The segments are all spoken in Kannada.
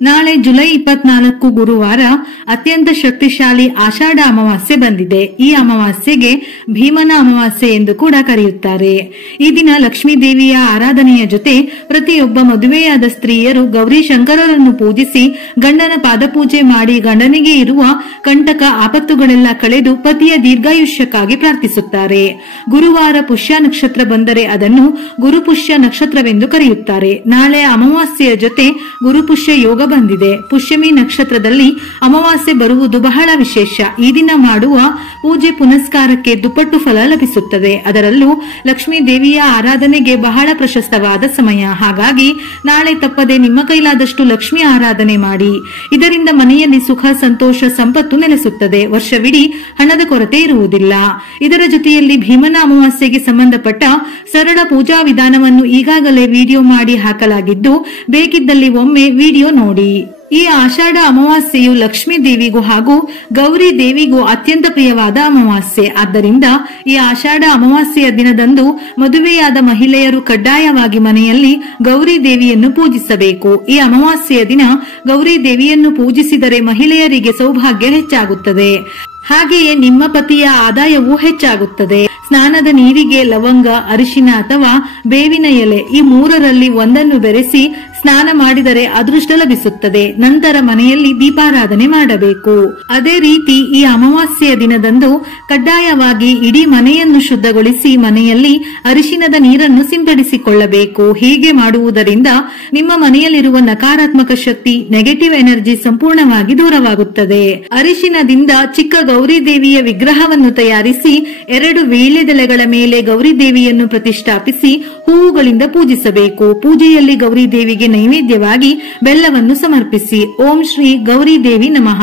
ನಾಳೆ ಜುಲೈ 24 ಗುರುವಾರ ಅತ್ಯಂತ ಶಕ್ತಿಶಾಲಿ ಆಷಾಢ ಅಮಾವಾಸ್ಯೆ ಬಂದಿದೆ. ಈ ಅಮಾವಾಸ್ಯೆಗೆ ಭೀಮನ ಅಮಾವಾಸ್ಯೆ ಎಂದು ಕೂಡ ಕರೆಯುತ್ತಾರೆ. ಈ ದಿನ ಲಕ್ಷ್ಮೀ ದೇವಿಯ ಆರಾಧನೆಯ ಜೊತೆ ಪ್ರತಿಯೊಬ್ಬ ಮದುವೆಯಾದ ಸ್ತ್ರೀಯರು ಗೌರಿ ಶಂಕರರನ್ನು ಪೂಜಿಸಿ ಗಂಡನ ಪಾದಪೂಜೆ ಮಾಡಿ ಗಂಡನಿಗೆ ಇರುವ ಕಂಟಕ ಆಪತ್ತುಗಳೆಲ್ಲ ಕಳೆದು ಪತಿಯ ದೀರ್ಘಾಯುಷ್ಯಕ್ಕಾಗಿ ಪ್ರಾರ್ಥಿಸುತ್ತಾರೆ. ಗುರುವಾರ ಪುಷ್ಯ ನಕ್ಷತ್ರ ಬಂದರೆ ಅದನ್ನು ಗುರುಪುಷ್ಯ ನಕ್ಷತ್ರವೆಂದು ಕರೆಯುತ್ತಾರೆ. ನಾಳೆ ಅಮಾವಾಸ್ಯೆಯ ಜೊತೆ ಗುರುಪುಷ್ಯ ಯೋಗ ಬಂದಿದೆ. ಪುಷ್ಯಮಿ ನಕ್ಷತ್ರದಲ್ಲಿ ಅಮಾವಾಸ್ಯೆ ಬರುವುದು ಬಹಳ ವಿಶೇಷ. ಈ ದಿನ ಮಾಡುವ ಪೂಜೆ ಪುನಸ್ಕಾರಕ್ಕೆ ದುಪ್ಪಟ್ಟು ಫಲ ಲಭಿಸುತ್ತದೆ. ಅದರಲ್ಲೂ ಲಕ್ಷ್ಮೀ ದೇವಿಯ ಆರಾಧನೆಗೆ ಬಹಳ ಪ್ರಶಸ್ತವಾದ ಸಮಯ. ಹಾಗಾಗಿ ನಾಳೆ ತಪ್ಪದೆ ನಿಮ್ಮ ಕೈಲಾದಷ್ಟು ಲಕ್ಷ್ಮಿ ಆರಾಧನೆ ಮಾಡಿ. ಇದರಿಂದ ಮನೆಯಲ್ಲಿ ಸುಖ, ಸಂತೋಷ, ಸಂಪತ್ತು ನೆಲೆಸುತ್ತದೆ. ವರ್ಷವಿಡೀ ಹಣದ ಕೊರತೆ ಇರುವುದಿಲ್ಲ. ಇದರ ಜೊತೆಯಲ್ಲಿ ಭೀಮನ ಅಮಾವಾಸ್ಯೆಗೆ ಸಂಬಂಧಪಟ್ಟ ಸರಳ ಪೂಜಾ ವಿಧಾನವನ್ನು ಈಗಾಗಲೇ ವಿಡಿಯೋ ಮಾಡಿ ಹಾಕಲಾಗಿದ್ದು, ಬೇಕಿದ್ದಲ್ಲಿ ಒಮ್ಮೆ ವಿಡಿಯೋ ನೋಡಿ. ಈ ಆಷಾಢ ಅಮಾವಾಸ್ಯೆಯು ಲಕ್ಷ್ಮೀ ದೇವಿಗೂ ಹಾಗೂ ಗೌರಿ ದೇವಿಗೂ ಅತ್ಯಂತ ಪ್ರಿಯವಾದ ಅಮಾವಾಸ್ಯೆ. ಆದ್ದರಿಂದ ಈ ಆಷಾಢ ಅಮಾವಾಸ್ಯೆಯ ದಿನದಂದು ಮದುವೆಯಾದ ಮಹಿಳೆಯರು ಕಡ್ಡಾಯವಾಗಿ ಮನೆಯಲ್ಲಿ ಗೌರಿ ದೇವಿಯನ್ನು ಪೂಜಿಸಬೇಕು. ಈ ಅಮಾವಾಸ್ಯೆಯ ದಿನ ಗೌರಿ ದೇವಿಯನ್ನು ಪೂಜಿಸಿದರೆ ಮಹಿಳೆಯರಿಗೆ ಸೌಭಾಗ್ಯ ಹೆಚ್ಚಾಗುತ್ತದೆ. ಹಾಗೆಯೇ ನಿಮ್ಮ ಪತಿಯ ಆದಾಯವೂ ಹೆಚ್ಚಾಗುತ್ತದೆ. ಸ್ನಾನದ ನೀರಿಗೆ ಲವಂಗ, ಅರಿಶಿನ ಅಥವಾ ಬೇವಿನ ಎಲೆ ಈ ಮೂರರಲ್ಲಿ ಒಂದನ್ನು ಬೆರೆಸಿ ಸ್ನಾನ ಮಾಡಿದರೆ ಅದೃಷ್ಟ ಲಭಿಸುತ್ತದೆ. ನಂತರ ಮನೆಯಲ್ಲಿ ದೀಪಾರಾಧನೆ ಮಾಡಬೇಕು. ಅದೇ ರೀತಿ ಈ ಅಮಾವಾಸ್ಯೆಯ ದಿನದಂದು ಕಡ್ಡಾಯವಾಗಿ ಇಡೀ ಮನೆಯನ್ನು ಶುದ್ಧಗೊಳಿಸಿ ಮನೆಯಲ್ಲಿ ಅರಿಶಿನದ ನೀರನ್ನು ಸಿಂಪಡಿಸಿಕೊಳ್ಳಬೇಕು. ಹೀಗೆ ಮಾಡುವುದರಿಂದ ನಿಮ್ಮ ಮನೆಯಲ್ಲಿರುವ ನಕಾರಾತ್ಮಕ ಶಕ್ತಿ, ನೆಗೆಟಿವ್ ಎನರ್ಜಿ ಸಂಪೂರ್ಣವಾಗಿ ದೂರವಾಗುತ್ತದೆ. ಅರಿಶಿನದಿಂದ ಚಿಕ್ಕ ಗೌರಿ ದೇವಿಯ ವಿಗ್ರಹವನ್ನು ತಯಾರಿಸಿ 2 ವೀಳ್ಯದೆಲೆಗಳ ಮೇಲೆ ಗೌರಿ ದೇವಿಯನ್ನು ಪ್ರತಿಷ್ಠಾಪಿಸಿ ಹೂವುಗಳಿಂದ ಪೂಜಿಸಬೇಕು. ಪೂಜೆಯಲ್ಲಿ ಗೌರಿ ದೇವಿಗೆ ನೈವೇದ್ಯವಾಗಿ ಬೆಲ್ಲವನ್ನು ಸಮರ್ಪಿಸಿ ಓಂ ಶ್ರೀ ಗೌರಿ ದೇವಿ ನಮಃ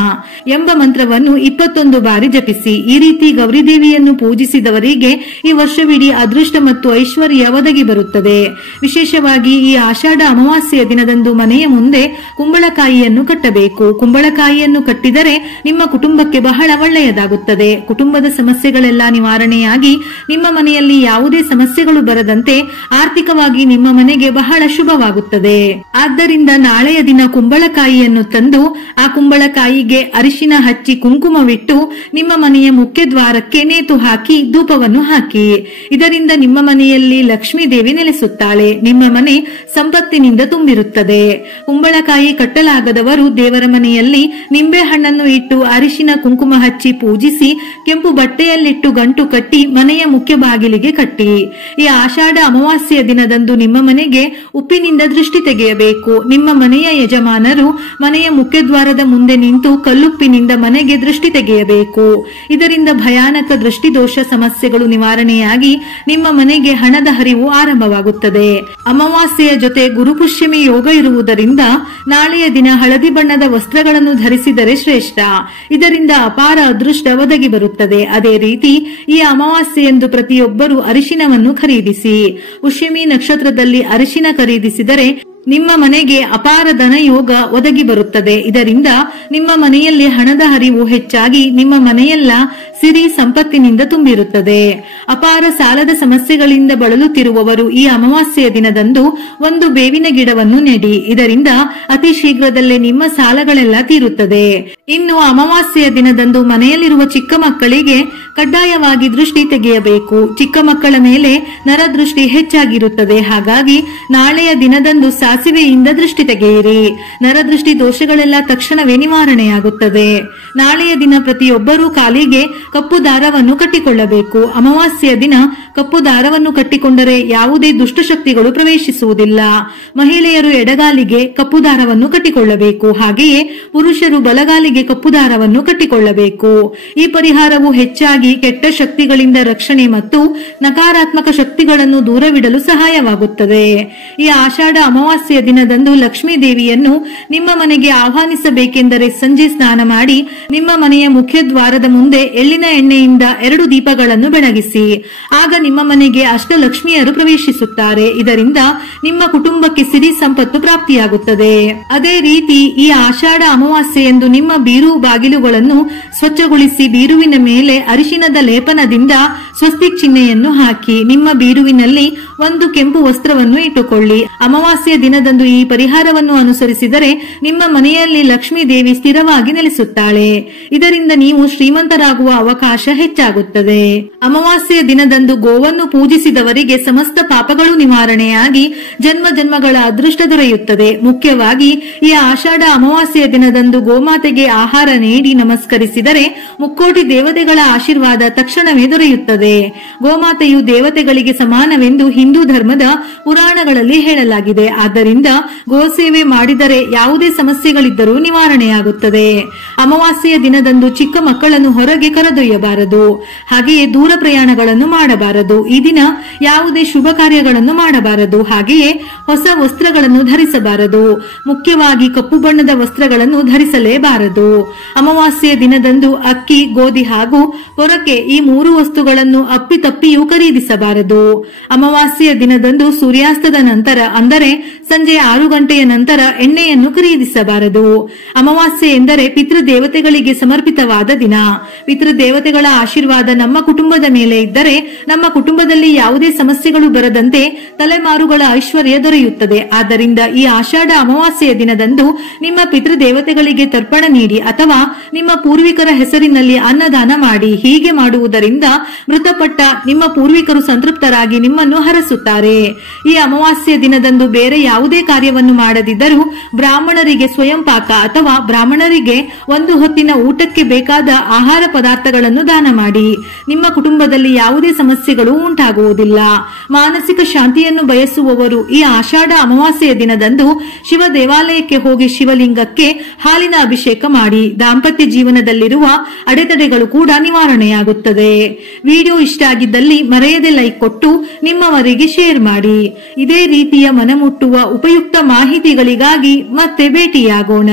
ಎಂಬ ಮಂತ್ರವನ್ನು 21 ಬಾರಿ ಜಪಿಸಿ. ಈ ರೀತಿ ಗೌರಿ ದೇವಿಯನ್ನು ಪೂಜಿಸಿದವರಿಗೆ ಈ ವರ್ಷವಿಡೀ ಅದೃಷ್ಟ ಮತ್ತು ಐಶ್ವರ್ಯ ಒದಗಿ ಬರುತ್ತದೆ. ವಿಶೇಷವಾಗಿ ಈ ಆಷಾಢ ಅಮಾವಾಸ್ಯೆಯ ದಿನದಂದು ಮನೆಯ ಮುಂದೆ ಕುಂಬಳಕಾಯಿಯನ್ನು ಕಟ್ಟಬೇಕು. ಕುಂಬಳಕಾಯಿಯನ್ನು ಕಟ್ಟಿದರೆ ನಿಮ್ಮ ಕುಟುಂಬಕ್ಕೆ ಬಹಳ ಒಳ್ಳೆಯದಾಗುತ್ತದೆ. ಕುಟುಂಬದ ಸಮಸ್ಯೆಗಳೆಲ್ಲ ನಿವಾರಣೆಯಾಗಿ ನಿಮ್ಮ ಮನೆಯಲ್ಲಿ ಯಾವುದೇ ಸಮಸ್ಯೆಗಳು ಬರದಂತೆ ಆರ್ಥಿಕವಾಗಿ ನಿಮ್ಮ ಮನೆಗೆ ಬಹಳ ಶುಭವಾಗುತ್ತದೆ. ಆದ್ದರಿಂದ ನಾಳೆಯ ದಿನ ಕುಂಬಳಕಾಯಿಯನ್ನು ತಂದು ಆ ಕುಂಬಳಕಾಯಿಗೆ ಅರಿಶಿನ ಹಚ್ಚಿ ಕುಂಕುಮವಿಟ್ಟು ನಿಮ್ಮ ಮನೆಯ ಮುಖ್ಯ ದ್ವಾರಕ್ಕೆ ನೇತು ಹಾಕಿ ಧೂಪವನ್ನು ಹಾಕಿ. ಇದರಿಂದ ನಿಮ್ಮ ಮನೆಯಲ್ಲಿ ಲಕ್ಷ್ಮೀ ದೇವಿ ನೆಲೆಸುತ್ತಾಳೆ. ನಿಮ್ಮ ಮನೆ ಸಂಪತ್ತಿನಿಂದ ತುಂಬಿರುತ್ತದೆ. ಕುಂಬಳಕಾಯಿ ಕಟ್ಟಲಾಗದವರು ದೇವರ ಮನೆಯಲ್ಲಿ ನಿಂಬೆ ಹಣ್ಣನ್ನು ಇಟ್ಟು ಅರಿಶಿನ ಕುಂಕುಮ ಹಚ್ಚಿ ಪೂಜಿಸಿ ಕೆಂಪು ಬಟ್ಟೆಯಲ್ಲಿಟ್ಟು ಗಂಟು ಕಟ್ಟಿ ಮನೆಯ ಮುಖ್ಯ ಬಾಗಿಲಿಗೆ ಕಟ್ಟಿ. ಈ ಆಷಾಢ ಅಮಾವಾಸ್ಯೆಯ ದಿನದಂದು ನಿಮ್ಮ ಮನೆಗೆ ಉಪ್ಪಿನಿಂದ ದೃಷ್ಟಿ ತೆಗೆಯಬೇಕು. ನಿಮ್ಮ ಮನೆಯ ಯಜಮಾನರು ಮನೆಯ ಮುಖ್ಯ ದ್ವಾರದ ಮುಂದೆ ನಿಂತು ಕಲ್ಲುಪ್ಪಿನಿಂದ ಮನೆಗೆ ದೃಷ್ಟಿ ತೆಗೆಯಬೇಕು. ಇದರಿಂದ ಭಯಾನಕ ದೃಷ್ಟಿದೋಷ ಸಮಸ್ಯೆಗಳು ನಿವಾರಣೆಯಾಗಿ ನಿಮ್ಮ ಮನೆಗೆ ಹಣದ ಹರಿವು ಆರಂಭವಾಗುತ್ತದೆ. ಅಮಾವಾಸ್ಯೆಯ ಜೊತೆ ಗುರುಪುಷ್ಯಮಿ ಯೋಗ ಇರುವುದರಿಂದ ನಾಳೆಯ ದಿನ ಹಳದಿ ಬಣ್ಣದ ವಸ್ತ್ರಗಳನ್ನು ಧರಿಸಿದರೆ ಶ್ರೇಷ್ಠ. ಇದರಿಂದ ಅಪಾರ ಅದೃಷ್ಟ ಒದಗಿ ಬರುತ್ತದೆ. ಅದೇ ರೀತಿ ಈ ಅಮಾವಾಸ್ಯೆಯಂದು ಪ್ರತಿಯೊಬ್ಬರು ಅರಿಶಿನವನ್ನು ಖರೀದಿಸಿ. ಪುಷ್ಯಮಿ ನಕ್ಷತ್ರದಲ್ಲಿ ಅರಿಶಿನ ಖರೀದಿಸಿದರೆ ನಿಮ್ಮ ಮನೆಗೆ ಅಪಾರ ಧನ ಯೋಗ ಒದಗಿ ಬರುತ್ತದೆ. ಇದರಿಂದ ನಿಮ್ಮ ಮನೆಯಲ್ಲಿ ಹಣದ ಹರಿವು ಹೆಚ್ಚಾಗಿ ನಿಮ್ಮ ಮನೆಯೆಲ್ಲ ಸಿರಿ ಸಂಪತ್ತಿನಿಂದ ತುಂಬಿರುತ್ತದೆ. ಅಪಾರ ಸಾಲದ ಸಮಸ್ಯೆಗಳಿಂದ ಬಳಲುತ್ತಿರುವವರು ಈ ಅಮಾವಾಸ್ಯೆಯ ದಿನದಂದು ಒಂದು ಬೇವಿನ ಗಿಡವನ್ನು ನೆಡಿ. ಇದರಿಂದ ಅತಿ ಶೀಘ್ರದಲ್ಲೇ ನಿಮ್ಮ ಸಾಲಗಳೆಲ್ಲ ತೀರುತ್ತದೆ. ಇನ್ನು ಅಮಾವಾಸ್ಯೆಯ ದಿನದಂದು ಮನೆಯಲ್ಲಿರುವ ಚಿಕ್ಕ ಮಕ್ಕಳಿಗೆ ಕಡ್ಡಾಯವಾಗಿ ದೃಷ್ಟಿ ತೆಗೆಯಬೇಕು. ಚಿಕ್ಕ ಮಕ್ಕಳ ಮೇಲೆ ನರದೃಷ್ಟಿ ಹೆಚ್ಚಾಗಿರುತ್ತದೆ. ಹಾಗಾಗಿ ನಾಳೆಯ ದಿನದಂದು ಸಾಸಿವೆಯಿಂದ ದೃಷ್ಟಿ ತೆಗೆಯಿರಿ. ನರದೃಷ್ಟಿ ದೋಷಗಳೆಲ್ಲ ತಕ್ಷಣವೇ ನಿವಾರಣೆಯಾಗುತ್ತದೆ. ನಾಳೆಯ ದಿನ ಪ್ರತಿಯೊಬ್ಬರೂ ಕಾಲಿಗೆ ಕಪ್ಪು ದಾರವನ್ನು ಕಟ್ಟಿಕೊಳ್ಳಬೇಕು. ಅಮಾವಾಸ್ಯೆಯ ದಿನ ಕಪ್ಪು ದಾರವನ್ನು ಕಟ್ಟಿಕೊಂಡರೆ ಯಾವುದೇ ದುಷ್ಟಶಕ್ತಿಗಳು ಪ್ರವೇಶಿಸುವುದಿಲ್ಲ. ಮಹಿಳೆಯರು ಎಡಗಾಲಿಗೆ ಕಪ್ಪು ದಾರವನ್ನು ಕಟ್ಟಿಕೊಳ್ಳಬೇಕು. ಹಾಗೆಯೇ ಪುರುಷರು ಬಲಗಾಲಿಗೆ ಕಪ್ಪು ದಾರವನ್ನು ಕಟ್ಟಿಕೊಳ್ಳಬೇಕು. ಈ ಪರಿಹಾರವು ಹೆಚ್ಚಾಗಿ ಕೆಟ್ಟ ಶಕ್ತಿಗಳಿಂದ ರಕ್ಷಣೆ ಮತ್ತು ನಕಾರಾತ್ಮಕ ಶಕ್ತಿಗಳನ್ನು ದೂರವಿಡಲು ಸಹಾಯವಾಗುತ್ತದೆ. ಈ ಆಷಾಢ ಅಮಾವಾಸ್ಯೆಯ ದಿನದಂದು ಲಕ್ಷ್ಮೀ ದೇವಿಯನ್ನು ನಿಮ್ಮ ಮನೆಗೆ ಆಹ್ವಾನಿಸಬೇಕೆಂದರೆ ಸಂಜೆ ಸ್ನಾನ ಮಾಡಿ ನಿಮ್ಮ ಮನೆಯ ಮುಖ್ಯ ದ್ವಾರದ ಮುಂದೆ ಎಳ್ಳಿನ ಎಣ್ಣೆಯಿಂದ 2 ದೀಪಗಳನ್ನು ಬೆಳಗಿಸಿ. ಆಗ ನಿಮ್ಮ ಮನೆಗೆ ಅಷ್ಟಲಕ್ಷ್ಮಿಯರು ಪ್ರವೇಶಿಸುತ್ತಾರೆ. ಇದರಿಂದ ನಿಮ್ಮ ಕುಟುಂಬಕ್ಕೆ ಸಿರಿ ಸಂಪತ್ತು ಪ್ರಾಪ್ತಿಯಾಗುತ್ತದೆ. ಅದೇ ರೀತಿ ಈ ಆಷಾಢ ಅಮಾವಾಸ್ಯೆಯಂದು ನಿಮ್ಮ ಬೀರು ಬಾಗಿಲುಗಳನ್ನು ಸ್ವಚ್ಛಗೊಳಿಸಿ ಬೀರುವಿನ ಮೇಲೆ ಅರಿಶಿನದ ಲೇಪನದಿಂದ ಸ್ವಸ್ತಿಕ್ ಚಿಹ್ನೆಯನ್ನು ಹಾಕಿ ನಿಮ್ಮ ಬೀರುವಿನಲ್ಲಿ ಒಂದು ಕೆಂಪು ವಸ್ತ್ರವನ್ನು ಇಟ್ಟುಕೊಳ್ಳಿ. ಅಮಾವಾಸ್ಯೆಯ ದಿನದಂದು ಈ ಪರಿಹಾರವನ್ನು ಅನುಸರಿಸಿದರೆ ನಿಮ್ಮ ಮನೆಯಲ್ಲಿ ಲಕ್ಷ್ಮೀ ದೇವಿ ಸ್ಥಿರವಾಗಿ ನೆಲೆಸುತ್ತಾಳೆ. ಇದರಿಂದ ನೀವು ಶ್ರೀಮಂತರಾಗುವ ಅವಕಾಶ ಹೆಚ್ಚಾಗುತ್ತದೆ. ಅಮಾವಾಸ್ಯೆಯ ದಿನದಂದು ಗೋವನ್ನು ಪೂಜಿಸಿದವರಿಗೆ ಸಮಸ್ತ ಪಾಪಗಳು ನಿವಾರಣೆಯಾಗಿ ಜನ್ಮ ಜನ್ಮಗಳ ಅದೃಷ್ಟ ದೊರೆಯುತ್ತದೆ. ಮುಖ್ಯವಾಗಿ ಈ ಆಷಾಢ ಅಮಾವಾಸ್ಯೆಯ ದಿನದಂದು ಗೋಮಾತೆಗೆ ಆಹಾರ ನೀಡಿ ನಮಸ್ಕರಿಸಿದರೆ ಮುಕ್ಕೋಟಿ ದೇವತೆಗಳ ಆಶೀರ್ವಾದ ತಕ್ಷಣವೇ ದೊರೆಯುತ್ತದೆ. ಗೋಮಾತೆಯು ದೇವತೆಗಳಿಗೆ ಸಮಾನವೆಂದು ಹಿಂದೂ ಧರ್ಮದ ಪುರಾಣಗಳಲ್ಲಿ ಹೇಳಲಾಗಿದೆ. ಆದ್ದರಿಂದ ಗೋಸೇವೆ ಮಾಡಿದರೆ ಯಾವುದೇ ಸಮಸ್ಯೆಗಳಿದ್ದರೂ ನಿವಾರಣೆಯಾಗುತ್ತದೆ. ಅಮಾವಾಸ್ಯೆಯ ದಿನದಂದು ಚಿಕ್ಕ ಮಕ್ಕಳನ್ನು ಹೊರಗೆ ಕರೆದೊಯ್ಯಬಾರದು. ಹಾಗೆಯೇ ದೂರ ಪ್ರಯಾಣಗಳನ್ನು ಮಾಡಬಾರದು. ಈ ದಿನ ಯಾವುದೇ ಶುಭ ಕಾರ್ಯಗಳನ್ನು ಮಾಡಬಾರದು. ಹಾಗೆಯೇ ಹೊಸ ವಸ್ತ್ರಗಳನ್ನು ಧರಿಸಬಾರದು. ಮುಖ್ಯವಾಗಿ ಕಪ್ಪು ಬಣ್ಣದ ವಸ್ತ್ರಗಳನ್ನು ಧರಿಸಲೇಬಾರದು. ಅಮಾವಾಸ್ಯೆಯ ದಿನದಂದು ಅಕ್ಕಿ, ಗೋಧಿ ಹಾಗೂ ಪೊರಕೆ ಈ 3 ವಸ್ತುಗಳನ್ನು ಅಪ್ಪಿತಪ್ಪಿಯೂ ಖರೀದಿಸಬಾರದು. ಅಮಾವಾಸ್ಯೆಯ ದಿನದಂದು ಸೂರ್ಯಾಸ್ತದ ನಂತರ ಅಂದರೆ ಸಂಜೆ 6 ಗಂಟೆಯ ನಂತರ ಎಣ್ಣೆಯನ್ನು ಖರೀದಿಸಬಾರದು. ಅಮಾವಾಸ್ಯೆ ಎಂದರೆ ಪಿತೃದೇವತೆಗಳಿಗೆ ಸಮರ್ಪಿತವಾದ ದಿನ. ಪಿತೃದೇವತೆಗಳ ಆಶೀರ್ವಾದ ನಮ್ಮ ಕುಟುಂಬದ ಮೇಲೆ ಇದ್ದರೆ ನಮ್ಮ ಕುಟುಂಬದಲ್ಲಿ ಯಾವುದೇ ಸಮಸ್ಯೆಗಳು ಬರದಂತೆ ತಲೆಮಾರುಗಳ ಐಶ್ವರ್ಯ ದೊರೆಯುತ್ತದೆ. ಆದ್ದರಿಂದ ಈ ಆಷಾಢ ಅಮಾವಾಸ್ಯೆಯ ದಿನದಂದು ನಿಮ್ಮ ಪಿತೃದೇವತೆಗಳಿಗೆ ತರ್ಪಣ ನೀಡಿ ಅಥವಾ ನಿಮ್ಮ ಪೂರ್ವಿಕರ ಹೆಸರಿನಲ್ಲಿ ಅನ್ನದಾನ ಮಾಡಿ. ಹೀಗೆ ಮಾಡುವುದರಿಂದ ಮೃತಪಟ್ಟ ನಿಮ್ಮ ಪೂರ್ವಿಕರು ಸಂತೃಪ್ತರಾಗಿ ನಿಮ್ಮನ್ನು ಹರಸುತ್ತಾರೆ. ಈ ಅಮಾವಾಸ್ಯೆಯ ದಿನದಂದು ಬೇರೆ ಯಾವುದೇ ಕಾರ್ಯವನ್ನು ಮಾಡದಿದ್ದರೂ ಬ್ರಾಹ್ಮಣರಿಗೆ ಸ್ವಯಂ ಪಾಕ ಅಥವಾ ಬ್ರಾಹ್ಮಣರಿಗೆ ಒಂದು ಹೊತ್ತಿನ ಊಟಕ್ಕೆ ಬೇಕಾದ ಆಹಾರ ಪದಾರ್ಥಗಳನ್ನು ದಾನ ಮಾಡಿ. ನಿಮ್ಮ ಕುಟುಂಬದಲ್ಲಿ ಯಾವುದೇ ಸಮಸ್ಯೆಗಳು ಉಂಟಾಗುವುದಿಲ್ಲ. ಮಾನಸಿಕ ಶಾಂತಿಯನ್ನು ಬಯಸುವವರು ಈ ಆಷಾಢ ಅಮಾವಾಸ್ಯೆಯ ದಿನದಂದು ಶಿವ ದೇವಾಲಯಕ್ಕೆ ಹೋಗಿ ಶಿವಲಿಂಗಕ್ಕೆ ಹಾಲಿನ ಅಭಿಷೇಕ ಮಾಡಿ. ದಾಂಪತ್ಯ ಜೀವನದಲ್ಲಿರುವ ಅಡೆತಡೆಗಳು ಕೂಡ ನಿವಾರಣೆಯಾಗುತ್ತದೆ. ವಿಡಿಯೋ ಇಷ್ಟ ಆಗಿದ್ದಲ್ಲಿ ಮರೆಯದೆ ಲೈಕ್ ಕೊಟ್ಟು ನಿಮ್ಮವರಿಗೆ ಶೇರ್ ಮಾಡಿ. ಇದೇ ರೀತಿಯ ಮನಮುಟ್ಟುವ ಉಪಯುಕ್ತ ಮಾಹಿತಿಗಳಿಗಾಗಿ ಮತ್ತೆ ಭೇಟಿಯಾಗೋಣ.